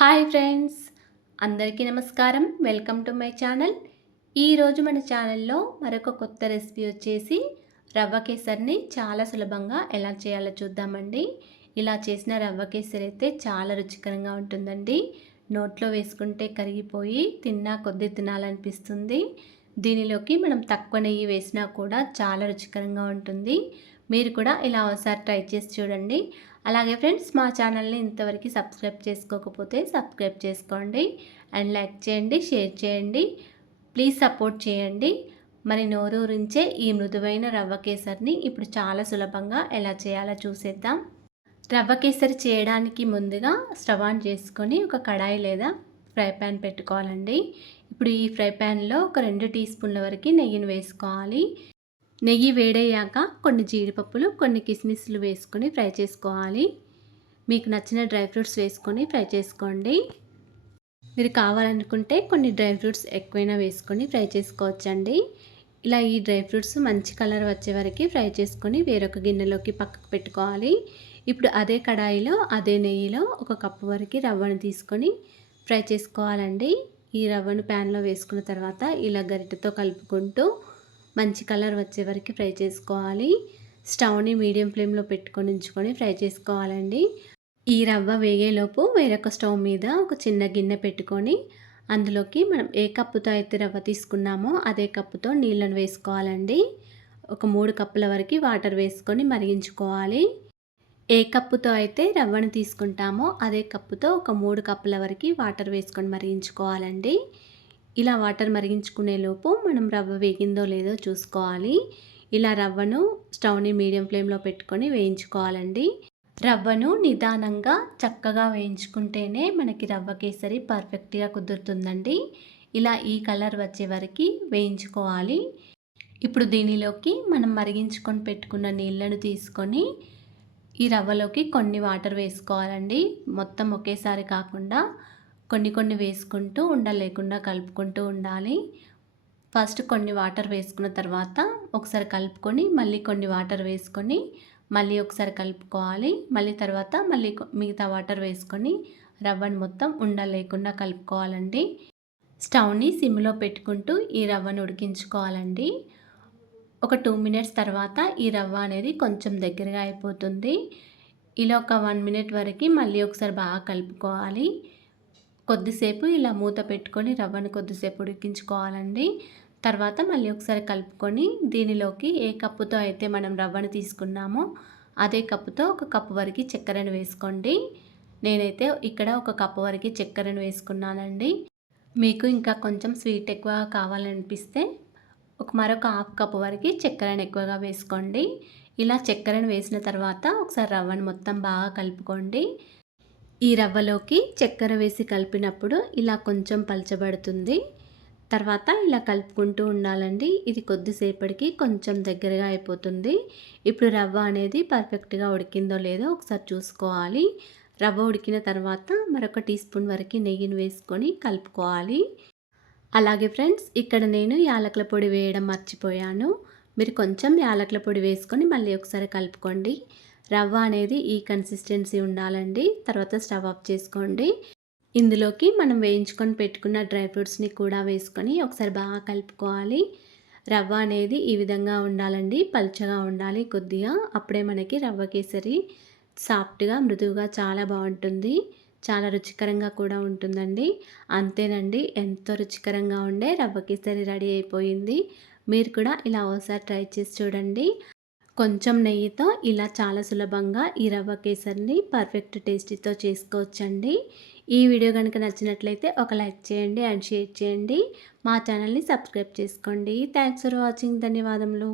Hi friends అందరికీ నమస్కారం. Welcome to my channel. ఈరోజు మన ఛానల్లో మరొక కొత్త రెసిపీ వచ్చేసి రవ్వ కేసరిని చాలా సులభంగా ఎలా చేయాలో చూద్దామండి. ఇలా చేసిన రవ్వ కేసరి అయితే చాలా రుచికరంగా ఉంటుందండి. నోట్లో వేసుకుంటే కరిగిపోయి తిన్నా కొద్ది తినాలనిపిస్తుంది. దీనిలోకి మనం తక్కువ నెయ్యి వేసినా కూడా చాలా రుచికరంగా ఉంటుంది. మీరు కూడా ఇలా ఒకసారి ట్రై చేసి చూడండి. అలాగే ఫ్రెండ్స్ మా ఛానల్ని ఇంతవరకు సబ్స్క్రైబ్ చేసుకోకపోతే సబ్స్క్రైబ్ చేసుకోండి. అండ్ లైక్ చేయండి షేర్ చేయండి. ప్లీజ్ సపోర్ట్ చేయండి. మరి నోరూరించే ఈ మృదువైన రవ్వ కేసరిని ఇప్పుడు చాలా సులభంగా ఎలా చేయాలో చూసేద్దాం. రవ్వ కేసరి చేయడానికి ముందుగా స్టవ్ ఆన్ చేసుకొని ఒక కడాయి లేదా ఫ్రై ప్యాన్ పెట్టుకోవాలండి. ఇప్పుడు ఈ ఫ్రై ప్యాన్లో ఒక రెండు టీ స్పూన్ల వరకు నెయ్యిని వేసుకోవాలి. నెయ్యి వేడయ్యాక కొన్ని జీడిపప్పులు కొన్ని కిస్మిస్లు వేసుకొని ఫ్రై చేసుకోవాలి. మీకు నచ్చిన డ్రై ఫ్రూట్స్ వేసుకొని ఫ్రై చేసుకోండి. మీరు కావాలనుకుంటే కొన్ని డ్రై ఫ్రూట్స్ ఎక్కువైనా వేసుకొని ఫ్రై చేసుకోవచ్చండి. ఇలా ఈ డ్రై ఫ్రూట్స్ మంచి కలర్ వచ్చే వరకు ఫ్రై చేసుకొని వేరొక గిన్నెలోకి పక్కకు పెట్టుకోవాలి. ఇప్పుడు అదే కడాయిలో అదే నెయ్యిలో ఒక కప్పు వరకు రవ్వను తీసుకొని ఫ్రై చేసుకోవాలండి. ఈ రవ్వను ప్యాన్లో వేసుకున్న తర్వాత ఇలా గరిటెతో కలుపుకుంటూ మంచి కలర్ వచ్చే వరకు ఫ్రై చేసుకోవాలి. స్టవ్ని మీడియం ఫ్లేమ్లో పెట్టుకొని ఉంచుకొని ఫ్రై చేసుకోవాలండి. ఈ రవ్వ వేగేలోపు వేరొక స్టవ్ మీద ఒక చిన్న గిన్నె పెట్టుకొని అందులోకి మనం ఏ కప్పుతో అయితే రవ్వ తీసుకున్నామో అదే కప్పుతో నీళ్ళను వేసుకోవాలండి. ఒక మూడు కప్పుల వరకు వాటర్ వేసుకొని మరిగించుకోవాలి. ఏ కప్పుతో అయితే రవ్వను తీసుకుంటామో అదే కప్పుతో ఒక మూడు కప్పుల వరకు వాటర్ వేసుకొని మరిగించుకోవాలండి. ఇలా వాటర్ మరిగించుకునే లోపు మనం రవ్వ వేగిందో లేదో చూసుకోవాలి. ఇలా రవ్వను స్టవ్ని మీడియం ఫ్లేమ్లో పెట్టుకొని వేయించుకోవాలండి. రవ్వను నిదానంగా చక్కగా వేయించుకుంటేనే మనకి రవ్వ కేసరి పర్ఫెక్ట్గా కుదురుతుందండి. ఇలా ఈ కలర్ వచ్చే వరకు వేయించుకోవాలి. ఇప్పుడు దీనిలోకి మనం మరిగించుకొని పెట్టుకున్న నీళ్ళను తీసుకొని ఈ రవ్వలోకి కొన్ని వాటర్ వేసుకోవాలండి. మొత్తం ఒకేసారి కాకుండా కొన్ని కొన్ని వేసుకుంటూ ఉండలేకుండా కలుపుకుంటూ ఉండాలి. ఫస్ట్ కొన్ని వాటర్ వేసుకున్న తర్వాత ఒకసారి కలుపుకొని మళ్ళీ కొన్ని వాటర్ వేసుకొని మళ్ళీ ఒకసారి కలుపుకోవాలి. మళ్ళీ తర్వాత మళ్ళీ మిగతా వాటర్ వేసుకొని రవ్వను మొత్తం ఉండలేకుండా కలుపుకోవాలండి. స్టవ్ని సిమ్లో పెట్టుకుంటూ ఈ రవ్వను ఉడికించుకోవాలండి. ఒక టూ మినిట్స్ తర్వాత ఈ రవ్వ అనేది కొంచెం దగ్గరగా అయిపోతుంది. ఇలా ఒక వన్ మినిట్ వరకు మళ్ళీ ఒకసారి బాగా కలుపుకోవాలి. కొద్దిసేపు ఇలా మూత పెట్టుకొని రవ్వను కొద్దిసేపు ఉడికించుకోవాలండి. తర్వాత మళ్ళీ ఒకసారి కలుపుకొని దీనిలోకి ఏ కప్పుతో అయితే మనం రవ్వను తీసుకున్నామో అదే కప్పుతో ఒక కప్పు వరకు చక్కెరను వేసుకోండి. నేనైతే ఇక్కడ ఒక కప్పు వరకు చక్కెరను వేసుకున్నానండి. మీకు ఇంకా కొంచెం స్వీట్ ఎక్కువ కావాలనిపిస్తే ఒక మరొక హాఫ్ కప్పు వరకు చక్కెరను ఎక్కువగా వేసుకోండి. ఇలా చక్కెరను వేసిన తర్వాత ఒకసారి రవ్వను మొత్తం బాగా కలుపుకోండి. ఈ రవ్వలోకి చక్కెర వేసి కలిపినప్పుడు ఇలా కొంచెం పలచబడుతుంది. తర్వాత ఇలా కలుపుకుంటూ ఉండాలండి. ఇది కొద్దిసేపటికి కొంచెం దగ్గరగా అయిపోతుంది. ఇప్పుడు రవ్వ అనేది పర్ఫెక్ట్గా ఉడికిందో లేదో ఒకసారి చూసుకోవాలి. రవ్వ ఉడికిన తర్వాత మరొక టీ స్పూన్ వరకు నెయ్యిని వేసుకొని కలుపుకోవాలి. అలాగే ఫ్రెండ్స్ ఇక్కడ నేను యాలకుల పొడి వేయడం మర్చిపోయాను. మీరు కొంచెం యాలకుల పొడి వేసుకొని మళ్ళీ ఒకసారి కలుపుకోండి. రవ్వ అనేది ఈ కన్సిస్టెన్సీ ఉండాలండి. తర్వాత స్టవ్ ఆఫ్ చేసుకోండి. ఇందులోకి మనం వేయించుకొని పెట్టుకున్న డ్రై ఫ్రూట్స్ని కూడా వేసుకొని ఒకసారి బాగా కలుపుకోవాలి. రవ్వ అనేది ఈ విధంగా ఉండాలండి. పల్చగా ఉండాలి కొద్దిగా. అప్పుడే మనకి రవ్వ కేసరి సాఫ్ట్గా మృదువుగా చాలా బాగుంటుంది. చాలా రుచికరంగా కూడా ఉంటుందండి. అంతేనండి. ఎంతో రుచికరంగా ఉండే రవ్వ కేసరి రెడీ అయిపోయింది. మీరు కూడా ఇలా ఒకసారి ట్రై చేసి చూడండి. కొంచెం నెయ్యితో ఇలా చాలా సులభంగా ఈ రవ్వ కేసరిని పర్ఫెక్ట్ టేస్టీతో చేసుకోవచ్చండి. ఈ వీడియో కనుక నచ్చినట్లయితే ఒక లైక్ చేయండి అండ్ షేర్ చేయండి. మా ఛానల్ని సబ్స్క్రైబ్ చేసుకోండి. Thanks for watching. ధన్యవాదములు.